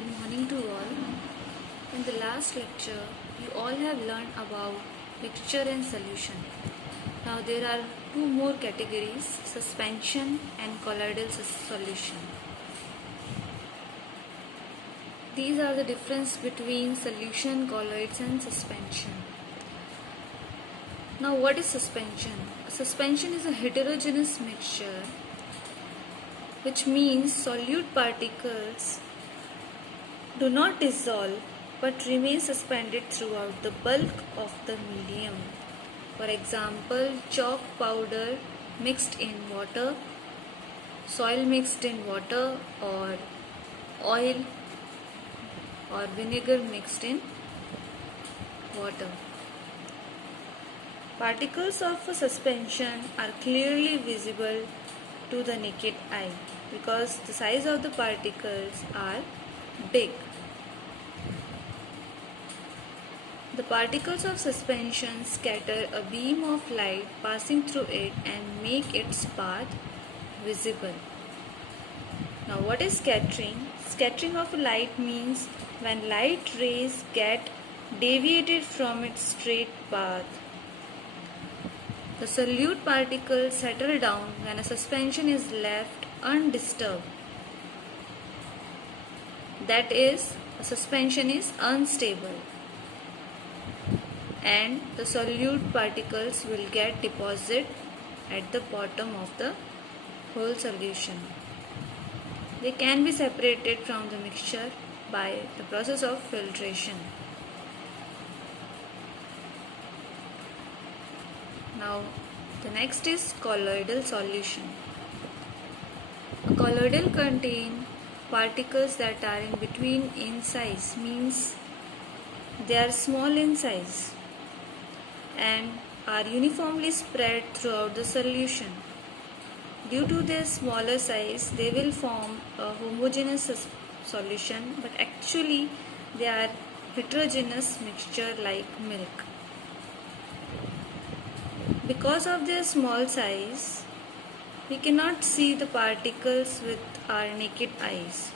Good morning to all. In the last lecture, you all have learned about mixture and solution. Now there are two more categories, suspension and colloidal solution. These are the difference between solution, colloids and suspension. Now what is suspension? A suspension is a heterogeneous mixture, which means solute particles do not dissolve but remain suspended throughout the bulk of the medium. For example, chalk powder mixed in water, soil mixed in water, or oil or vinegar mixed in water. Particles of a suspension are clearly visible to the naked eye because the size of the particles are big. The particles of suspension scatter a beam of light passing through it and make its path visible. Now what is scattering? Scattering of light means when light rays get deviated from its straight path. The solute particles settle down when a suspension is left undisturbed. That is, a suspension is unstable, and the solute particles will get deposited at the bottom of the whole solution. They can be separated from the mixture by the process of filtration. Now the next is colloidal solution. A colloidal contain particles that are in between in size, means they are small in size and are uniformly spread throughout the solution. Due to their smaller size, they will form a homogeneous solution, but actually they are heterogeneous mixture like milk. Because of their small size, we cannot see the particles with our naked eyes,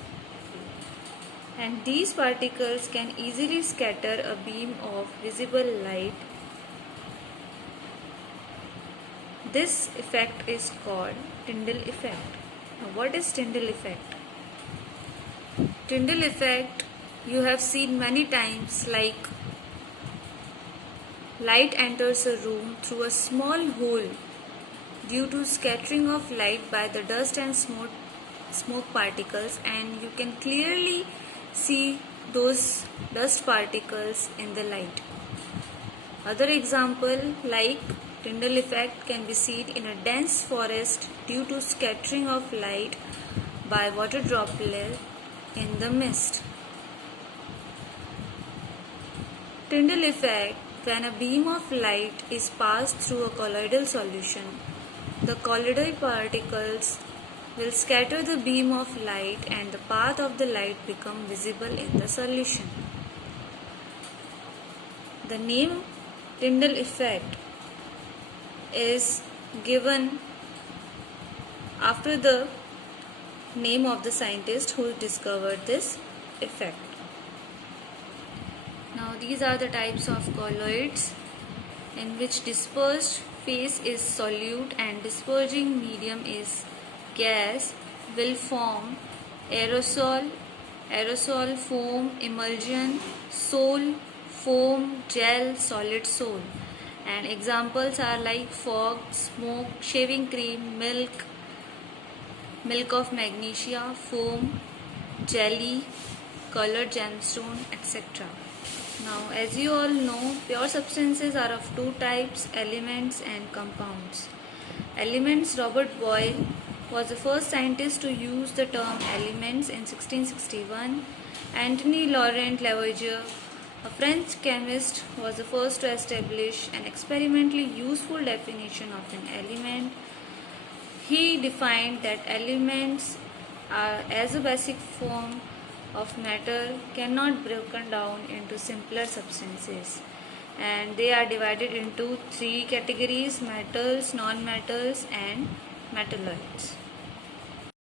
and these particles can easily scatter a beam of visible light. This effect is called Tyndall effect. Now, what is Tyndall effect? Tyndall effect you have seen many times, like light enters a room through a small hole due to scattering of light by the dust and smoke particles, and you can clearly see those dust particles in the light. Other example like Tyndall effect can be seen in a dense forest due to scattering of light by water droplet in the mist. Tyndall effect: when a beam of light is passed through a colloidal solution, the colloidal particles will scatter the beam of light and the path of the light become visible in the solution. The name Tyndall effect is given after the name of the scientist who discovered this effect. Now these are the types of colloids in which dispersed phase is solute and dispersing medium is gas, will form aerosol, foam, emulsion, sol, foam, gel, solid sol. And examples are like fog, smoke, shaving cream, milk of magnesia, foam, jelly, colored gemstone, etc. Now, as you all know, pure substances are of two types, elements and compounds. Elements: Robert Boyle was the first scientist to use the term elements in 1661. Anthony Laurent Lavoisier, a French chemist, was the first to establish an experimentally useful definition of an element. He defined that elements are as a basic form of matter cannot be broken down into simpler substances, and they are divided into three categories: metals, non-metals and metalloids.